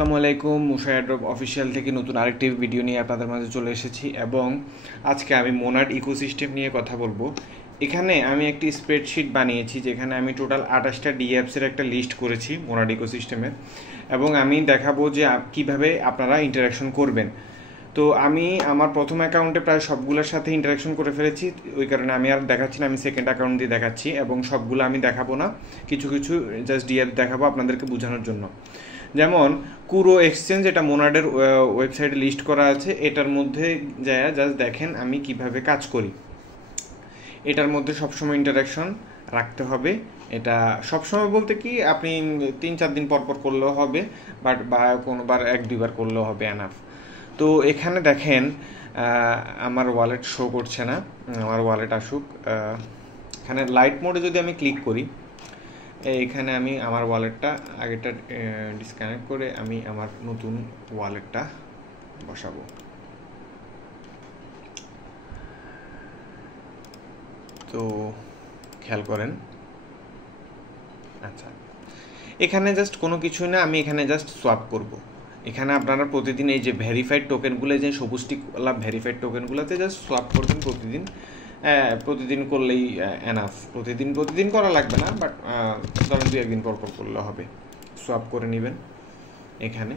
আসসালামু আলাইকুম, মুশা airdrop official থেকে নতুন আরেকটি ভিডিও নিয়ে আপনাদের মাঝে চলে এসেছি এবং আজকে আমি মোনাড ইকোসিস্টেম নিয়ে কথা বলবো। এখানে আমি একটি স্প্রেডশিট বানিয়েছি যেখানে আমি টোটাল 28টা ডিঅ্যাপসের একটা লিস্ট করেছি মোনাড ইকোসিস্টেমের, এবং আমি দেখাবো যে কিভাবে আপনারা ইন্টারাকশন করবেন। তো আমি আমার প্রথম অ্যাকাউন্টে প্রায় সবগুলোর সাথে ইন্টারাকশন করে ফেলেছি, ওই কারণে আমি আর দেখাচ্ছি না, আমি সেকেন্ড অ্যাকাউন্ট দিয়ে দেখাচ্ছি এবং সবগুলো আমি দেখাবো না, কিছু কিছু জাস্ট ডিঅ্যাপ দেখাবো আপনাদেরকে বোঝানোর জন্য। যেমন কুরো এক্সচেঞ্জ, এটা মোনাডের ওয়েবসাইটে লিস্ট করা আছে, এটার মধ্যে যায় জাস্ট দেখেন আমি কিভাবে কাজ করি। এটার মধ্যে সবসময় ইন্টারাকশন রাখতে হবে। এটা সবসময় বলতে কি আপনি 3-4 দিন পর পর করলেও হবে, বা কোনোবার 1-2 বার করলেও হবে এনাফ। তো এখানে দেখেন আমার ওয়ালেট শো করছে না, আমার ওয়ালেট আসুক। এখানে লাইট মোডে যদি আমি ক্লিক করি, এইখানে আমি আমার ওয়ালেটটা আগেটা ডিসকানেক্ট করে আমি আমার নতুন ওয়ালেটটা বসাবো। তো খেয়াল করেন, আচ্ছা এখানে জাস্ট কোনো কিছুই না, আমি এখানে জাস্ট সোয়াপ করব। এখানে আপনারা প্রতিদিন এই যে ভেরিফাইড টোকেনগুলো, যে সবুজ টিকওয়ালা ভেরিফাইড টোকেনগুলোতে জাস্ট সোয়াপ করবেন প্রতিদিন করলেই এনাফ। প্রতিদিন করা লাগবে না, বাট ধরেন 2-1 দিন পর করলে হবে। সোয়াপ করে নেবেন এখানে,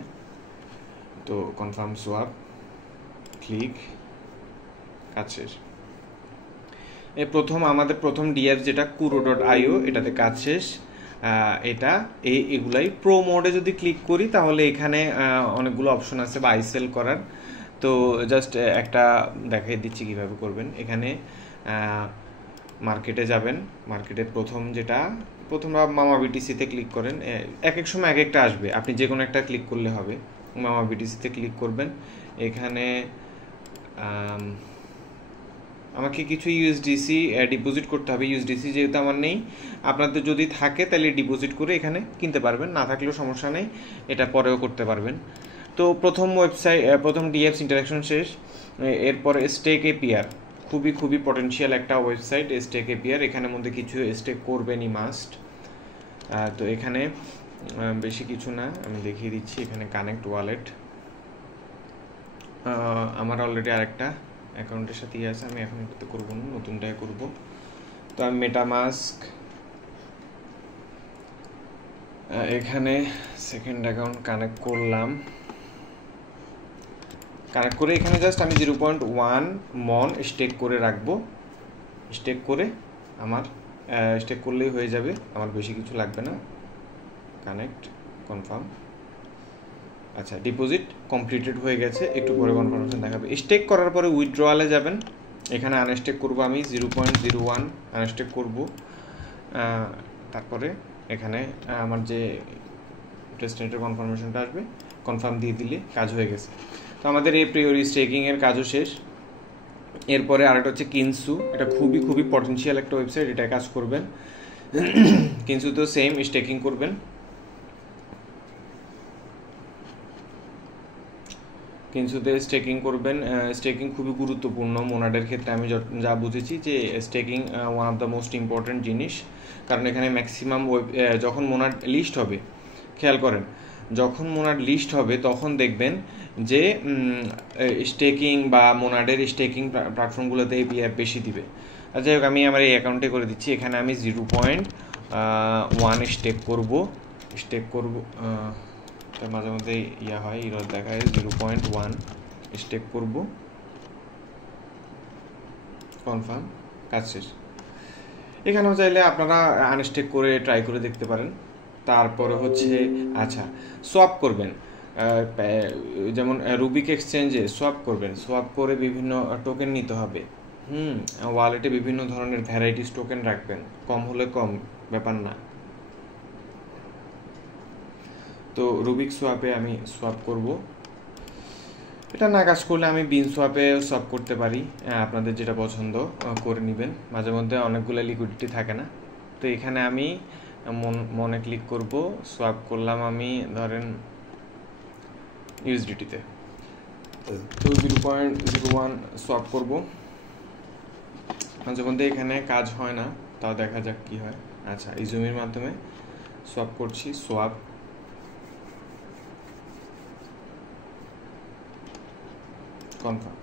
তো কনফার্ম সোয়াপ, ক্লিক, কাজ শেষ। আমাদের প্রথম ডিএফ যেটা kuro.io, এটাতে কাজ শেষ। এগুলাই প্রো মোডে যদি ক্লিক করি তাহলে এখানে অনেকগুলো অপশন আছে বাই সেল করার। তো জাস্ট একটা দেখাই দিচ্ছি কিভাবে করবেন। এখানে মার্কেটে যাবেন, মার্কেটের প্রথম মামা বিটিসিতে ক্লিক করেন। এক এক সময় এক একটা আসবে, আপনি যে কোনো একটা ক্লিক করলে হবে। মামা বিটিসিতে ক্লিক করবেন। এখানে আমাকে কিছু ইউএসডিসি ডিপোজিট করতে হবে। ইউএসডিসি যেহেতু আমার নেই, আপনাদের যদি থাকে তাহলে ডিপোজিট করে এখানে কিনতে পারবেন, না থাকলেও সমস্যা নেই, এটা পরেও করতে পারবেন। তো প্রথম ডিএফস ইন্টারাকশন শেষ। এরপরে স্টেক এপিআর, খুবই পটেনশিয়াল একটা ওয়েবসাইট স্টেক এপিআর। এখানের মধ্যে কিছু স্টেক করবেনই মাস্ট। তো এখানে বেশি কিছু না, আমি দেখিয়ে দিচ্ছি। এখানে কানেক্ট ওয়ালেট, আমার অলরেডি আরেকটা অ্যাকাউন্টের সাথে আছে, আমি এখন এটাতে করবো না, নতুনটাই করব। তো আমি মেটামাস্ক, এখানে সেকেন্ড অ্যাকাউন্ট কানেক্ট করলাম। কানেক্ট করে এখানে জাস্ট আমি 0.1 মন স্টেক করে রাখবো। স্টেক করলেই হয়ে যাবে, আমার বেশি কিছু লাগবে না। Connect, confirm. আচ্ছা, ডিপোজিট কমপ্লিটেড হয়ে গেছে, একটু পরে কনফার্মেশন দেখাবে। স্টেক করার পরে উইথড্রয়ালে যাবেন, এখানে আনস্টেক করব আমি 0.01 আনস্টেক করব। তারপরে এখানে আমার যে টেস্টনেটের কনফার্মেশনটা আসবে, কনফার্ম দিয়ে দিলে কাজ হয়ে গেছে। তো আমাদের এই প্রিওরি স্টেকিংয়ের কাজও শেষ। এরপরে আরেকটা হচ্ছে কিনসু, এটা খুবই পটেনশিয়াল একটা ওয়েবসাইট, এটা কাজ করবেন। কিনসু তো সেম স্টেকিং করবেন। কিনসুতে স্টেকিং করবেন। স্টেকিং খুবই গুরুত্বপূর্ণ মোনাডের ক্ষেত্রে, আমি যা বুঝেছি যে staking one of the most important জিনিস। কারণ এখানে ম্যাক্সিমাম যখন মোনাড লিস্ট হবে, খেয়াল করেন, যখন মোনাড লিস্ট হবে তখন দেখবেন যে স্টেকিং বা মোনাডের স্টেকিং প্ল্যাটফর্মগুলোতে এপিআই বেশি দিবে। যাই হোক, আমি আমার এই অ্যাকাউন্টে করে দিচ্ছি। এখানে আমি 0.1 স্টেক করব। তার মাঝে মধ্যে হয় ইরর দেখায়। 0.1 স্টেক করব, কনফার্ম, কাজ শেষ। এখানেও চাইলে আপনারা আনস্টেক করে ট্রাই করে দেখতে পারেন। তারপরে হচ্ছে আচ্ছা, সোয়াপ করবেন। যেমন রুবিক এক্সচেঞ্জে সোয়াপ করবেন, সোয়াপ করে বিভিন্ন টোকেন নিতে হবে। ওয়ালেটে বিভিন্ন ধরনের ভ্যারাইটিস টোকেন রাখবেন, কম হলে কম, ব্যাপার না। তো রুবিক সোয়াপে আমি সোয়াপ করব। এটা না কাজ করলে আমি বিন সোয়াপে সোয়াপ করতে পারি, আপনাদের যেটা পছন্দ করে নেবেন। মাঝে মধ্যে অনেকগুলো লিকুইডিটি থাকে না। তো এখানে আমি মনে ক্লিক করব, সোয়াপ করলাম আমি ধরেন ইউএসডিটিতে। তো 0.01 সোয়াপ করব। মাঝে মধ্যে এখানে কাজ হয় না, তাও দেখা যাক কি হয়। আচ্ছা, ইজুমির মাধ্যমে সোয়াপ করছি, সোয়াপ কনফার্ম।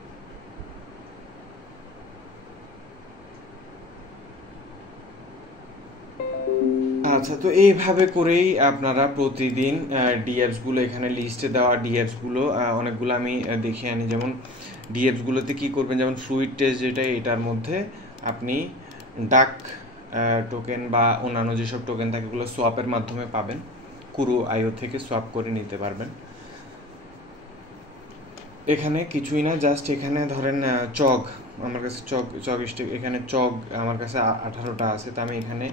আচ্ছা, তো এইভাবে করেই আপনারা প্রতিদিন ডিএপসগুলো, এখানে লিস্টে দেওয়া ডিএপসগুলো অনেকগুলো আমি দেখে আনি। যেমন ডিএপসগুলোতে কী করবেন, যেমন ফ্লুইড টেস্ট যেটা, এটার মধ্যে আপনি ডাক টোকেন বা অন্যান্য যেসব টোকেন থাকে ওগুলো সোয়াপের মাধ্যমে পাবেন, কুরু আইও থেকে সোয়াপ করে নিতে পারবেন। এখানে কিছুই না, জাস্ট এখানে ধরেন চক, আমার কাছে চক স্টিক, এখানে চক আমার কাছে 18টা আছে, তো আমি এখানে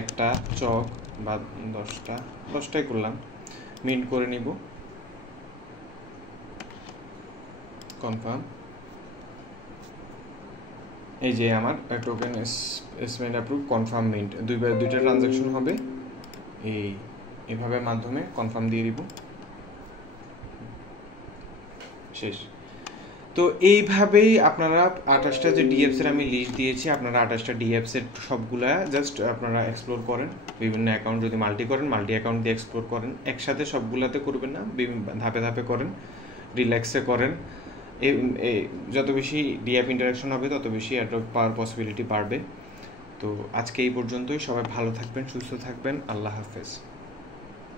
একটা চক বা 10টাই করলাম, মিন্ট করে নিব, কনফার্ম। এই যে আমার token spend approve, confirm mint, দুইটা ট্রানজাকশন হবে, এইভাবে মাধ্যমে কনফার্ম দিয়ে দিব, শেষ। তো এইভাবেই আপনারা 28টা যে ডিএপসের আমি লিস্ট দিয়েছি, আপনারা 28টা ডিএপসের সবগুলা জাস্ট আপনারা এক্সপ্লোর করেন, বিভিন্ন অ্যাকাউন্ট যদি মাল্টি করেন, মাল্টি অ্যাকাউন্ট দিয়ে এক্সপ্লোর করেন, একসাথে সবগুলাতে করবেন না, ধাপে ধাপে করেন, রিল্যাক্সে করেন। যত বেশি ডিএপ ইন্টারাকশন হবে তত বেশি অ্যাড্রপ পাওয়ার পসিবিলিটি বাড়বে। তো আজকে এই পর্যন্তই, সবাই ভালো থাকবেন, সুস্থ থাকবেন, আল্লাহ হাফেজ।